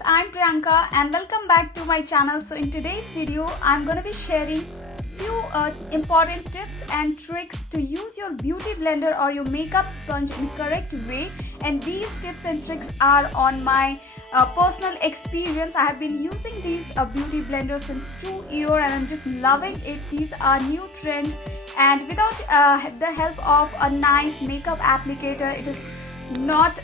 friends, I'm Priyanka and welcome back to my channel. So in today's video, I'm going to be sharing few important tips and tricks to use your beauty blender or your makeup sponge in correct way. And these tips and tricks are on my personal experience. I have been using these beauty blenders since 2 years and I'm just loving it. These are new trend, and without the help of a nice makeup applicator, it is not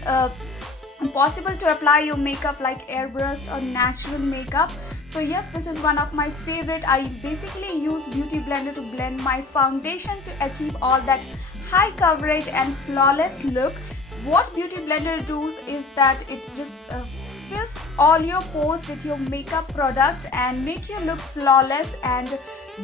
possible to apply your makeup like airbrush or natural makeup. So yes, this is one of my favorite. I basically use beauty blender to blend my foundation to achieve all that high coverage and flawless look. What beauty blender does is that it just fills all your pores with your makeup products and make you look flawless and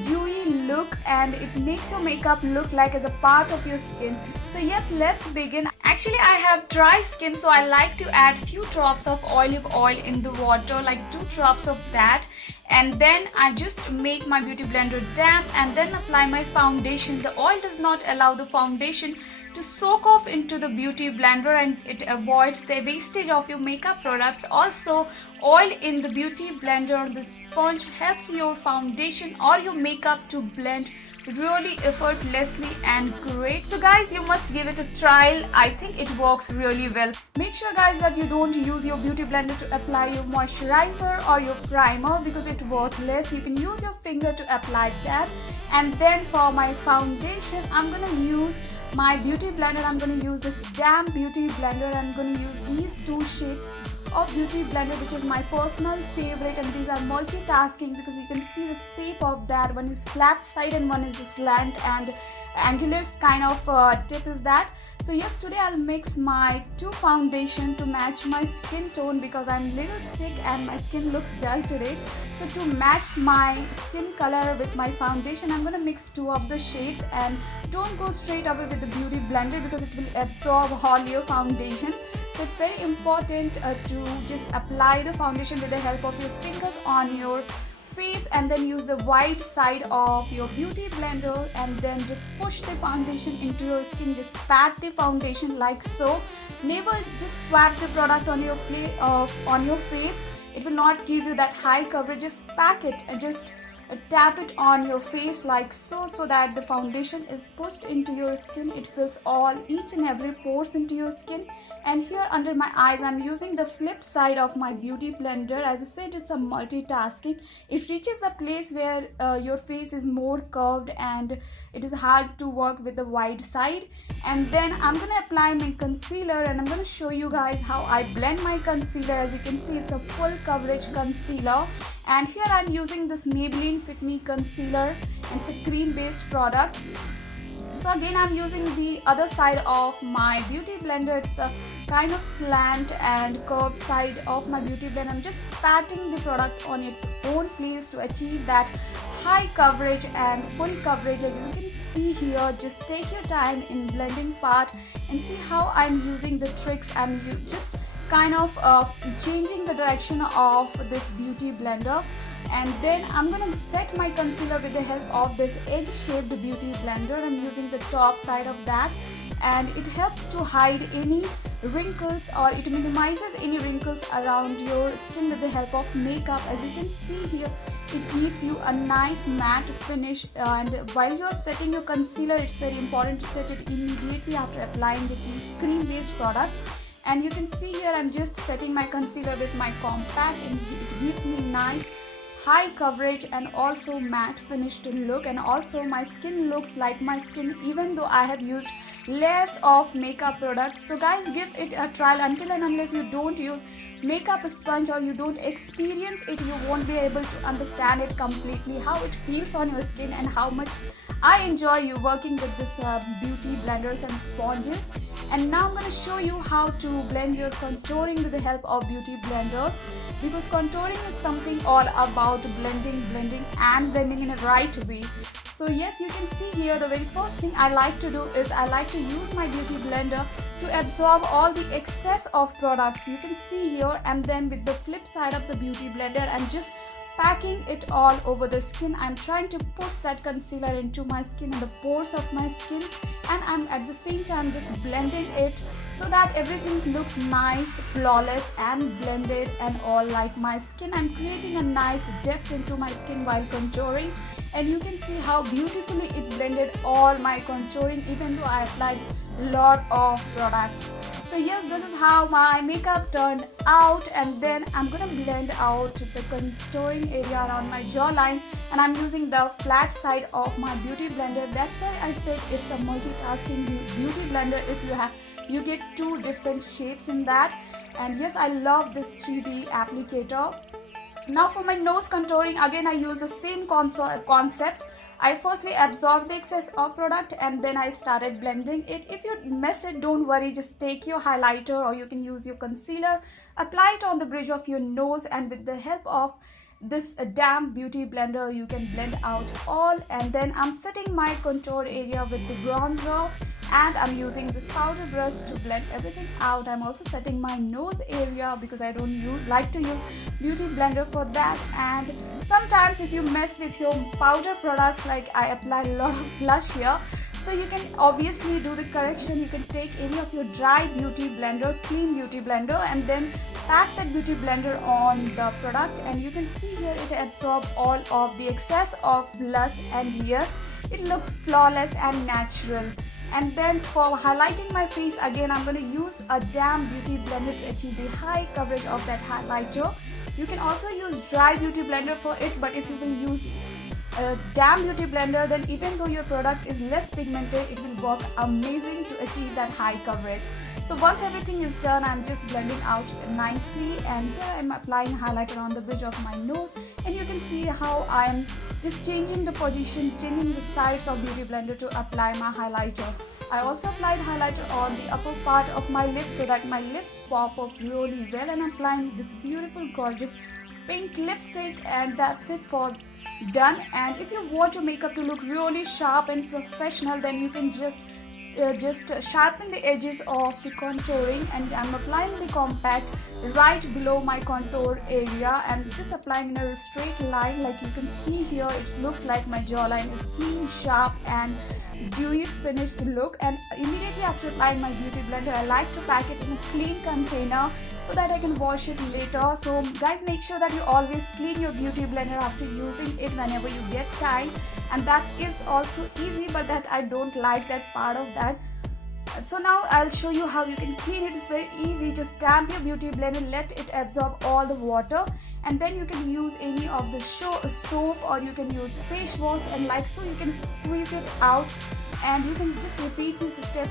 dewy look, and it makes your makeup look like as a part of your skin. So yes, let's begin. Actually, I have dry skin, so I like to add few drops of olive oil in the water, like 2 drops of that, and then I just make my beauty blender damp and then apply my foundation. The oil does not allow the foundation to soak off into the beauty blender and it avoids the wastage of your makeup products. Also, oil in the beauty blender, the sponge, helps your foundation or your makeup to blend really effortlessly and great. So guys, you must give it a trial. I think it works really well. Make sure guys that you don't use your beauty blender to apply your moisturizer or your primer because it's worthless. You can use your finger to apply that. And then for my foundation, I'm gonna use my beauty blender. I'm going to use this damp beauty blender. I'm going to use these 2 shades of beauty blender, which is my personal favorite, and these are multitasking because you can see the shape of that. One is flat side and one is the slant and angular kind of tip is that. So yes, today I'll mix my 2 foundation to match my skin tone because I'm little sick and my skin looks dull today. So to match my skin color with my foundation, I'm going to mix 2 of the shades, and don't go straight away with the beauty blender because it will absorb all your foundation. So it's very important to just apply the foundation with the help of your fingers on your face and then use the white side of your beauty blender and then just push the foundation into your skin. Just pat the foundation like so. Never just swap the product on your face. It will not give you that high coverage. Just pack it and just tap it on your face like so that the foundation is pushed into your skin. It fills each and every pores into your skin. And here under my eyes, I'm using the flip side of my beauty blender. As I said, it's a multitasking. It reaches a place where your face is more curved and it is hard to work with the wide side. And then I'm going to apply my concealer, and I'm going to show you guys how I blend my concealer. As you can see, it's a full coverage concealer. And here I'm using this Maybelline Fit Me concealer, and it's a cream based product. So again, I'm using the other side of my beauty blender. It's a kind of slant and curved side of my beauty blender. I'm just patting the product on its own place to achieve that high coverage and full coverage. As you can see here, just take your time in blending part and see how I'm using the tricks. I'm just kind of changing the direction of this beauty blender. And then I'm going to set my concealer with the help of this egg-shaped beauty blender. I'm using the top side of that, and it helps to hide any wrinkles, or it minimizes any wrinkles around your skin with the help of makeup. As you can see here, it gives you a nice matte finish. And while you're setting your concealer, it's very important to set it immediately after applying the cream-based product. And you can see here, I'm just setting my concealer with my compact, and it gives me nice high coverage and also matte finished look. And also my skin looks like my skin even though I have used layers of makeup products. So guys, give it a trial. Until and unless you don't use makeup sponge or you don't experience it, you won't be able to understand it completely, how it feels on your skin and how much I enjoy you working with this beauty blenders and sponges. And now I'm going to show you how to blend your contouring with the help of beauty blenders, because contouring is something all about blending and blending in a right way. So yes, you can see here, the very first thing I like to do is I like to use my beauty blender to absorb all the excess of products. You can see here, and then with the flip side of the beauty blender, I'm just packing it all over the skin. I'm trying to push that concealer into my skin, in the pores of my skin, and I'm at the same time just blending it so that everything looks nice, flawless and blended and all like my skin. I'm creating a nice depth into my skin while contouring, and you can see how beautifully it blended all my contouring even though I applied a lot of products. So yes, this is how my makeup turned out, and then I'm gonna blend out the contouring area around my jawline, and I'm using the flat side of my beauty blender. That's why I said it's a multitasking beauty blender. If you get two different shapes in that. And yes, I love this 3D applicator. Now for my nose contouring, again I use the same concept. I firstly absorbed the excess of product and then I started blending it. If you mess it, don't worry, just take your highlighter or you can use your concealer, apply it on the bridge of your nose, and with the help of this damp beauty blender you can blend out all. And then I'm setting my contour area with the bronzer, and I'm using this powder brush to blend everything out. I'm also setting my nose area because I don't like to use beauty blender for that. And sometimes if you mess with your powder products, like I applied a lot of blush here, so you can obviously do the correction. You can take any of your dry beauty blender, clean beauty blender, and then pack that beauty blender on the product, and you can see here it absorbs all of the excess of blush, and yes, it looks flawless and natural. And then for highlighting my face, again I'm going to use a damp beauty blender to achieve the high coverage of that highlighter. You can also use dry beauty blender for it, but if you will use a damp beauty blender, then even though your product is less pigmented, it will work amazing to achieve that high coverage. So once everything is done, I'm just blending out nicely, and here I'm applying highlighter on the bridge of my nose, and you can see how I'm just changing the position, trimming the sides of beauty blender to apply my highlighter. I also applied highlighter on the upper part of my lips so that my lips pop up really well, and I'm applying this beautiful gorgeous pink lipstick, and that's it for done. And if you want your makeup to look really sharp and professional, then you can just sharpen the edges of the contouring, and I'm applying the compact right below my contour area and just applying in a straight line. Like you can see here, it looks like my jawline is clean, sharp and dewy finished look. And immediately after applying my beauty blender, I like to pack it in a clean container so that I can wash it later. So guys, make sure that you always clean your beauty blender after using it whenever you get time, and that is also easy, but that I don't like that part of that. So now I'll show you how you can clean it. It's very easy. Just damp your beauty blender, let it absorb all the water, and then you can use any of the soap or you can use face wash, and like so you can squeeze it out, and you can just repeat this step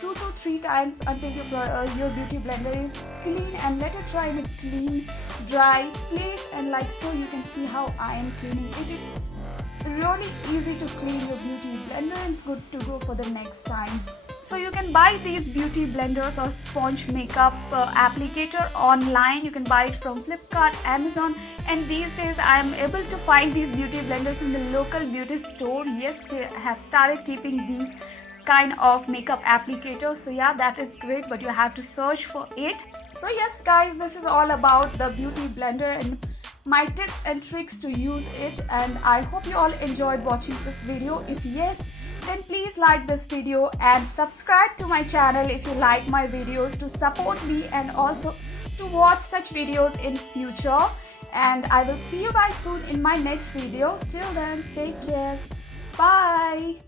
2 to 3 times until your beauty blender is clean, and let it dry in a clean dry place. And like so you can see how I am cleaning it. It's really easy to clean your beauty blender, and it's good to go for the next time. So you can buy these beauty blenders or sponge makeup applicator online. You can buy it from Flipkart, Amazon, and these days I am able to find these beauty blenders in the local beauty store. Yes, they have started keeping these kind of makeup applicators. So yeah, that is great, but you have to search for it. So yes guys, this is all about the beauty blender and my tips and tricks to use it, and I hope you all enjoyed watching this video. If yes, then please like this video and subscribe to my channel if you like my videos, to support me and also to watch such videos in future. And I will see you guys soon in my next video. Till then, take care. Bye.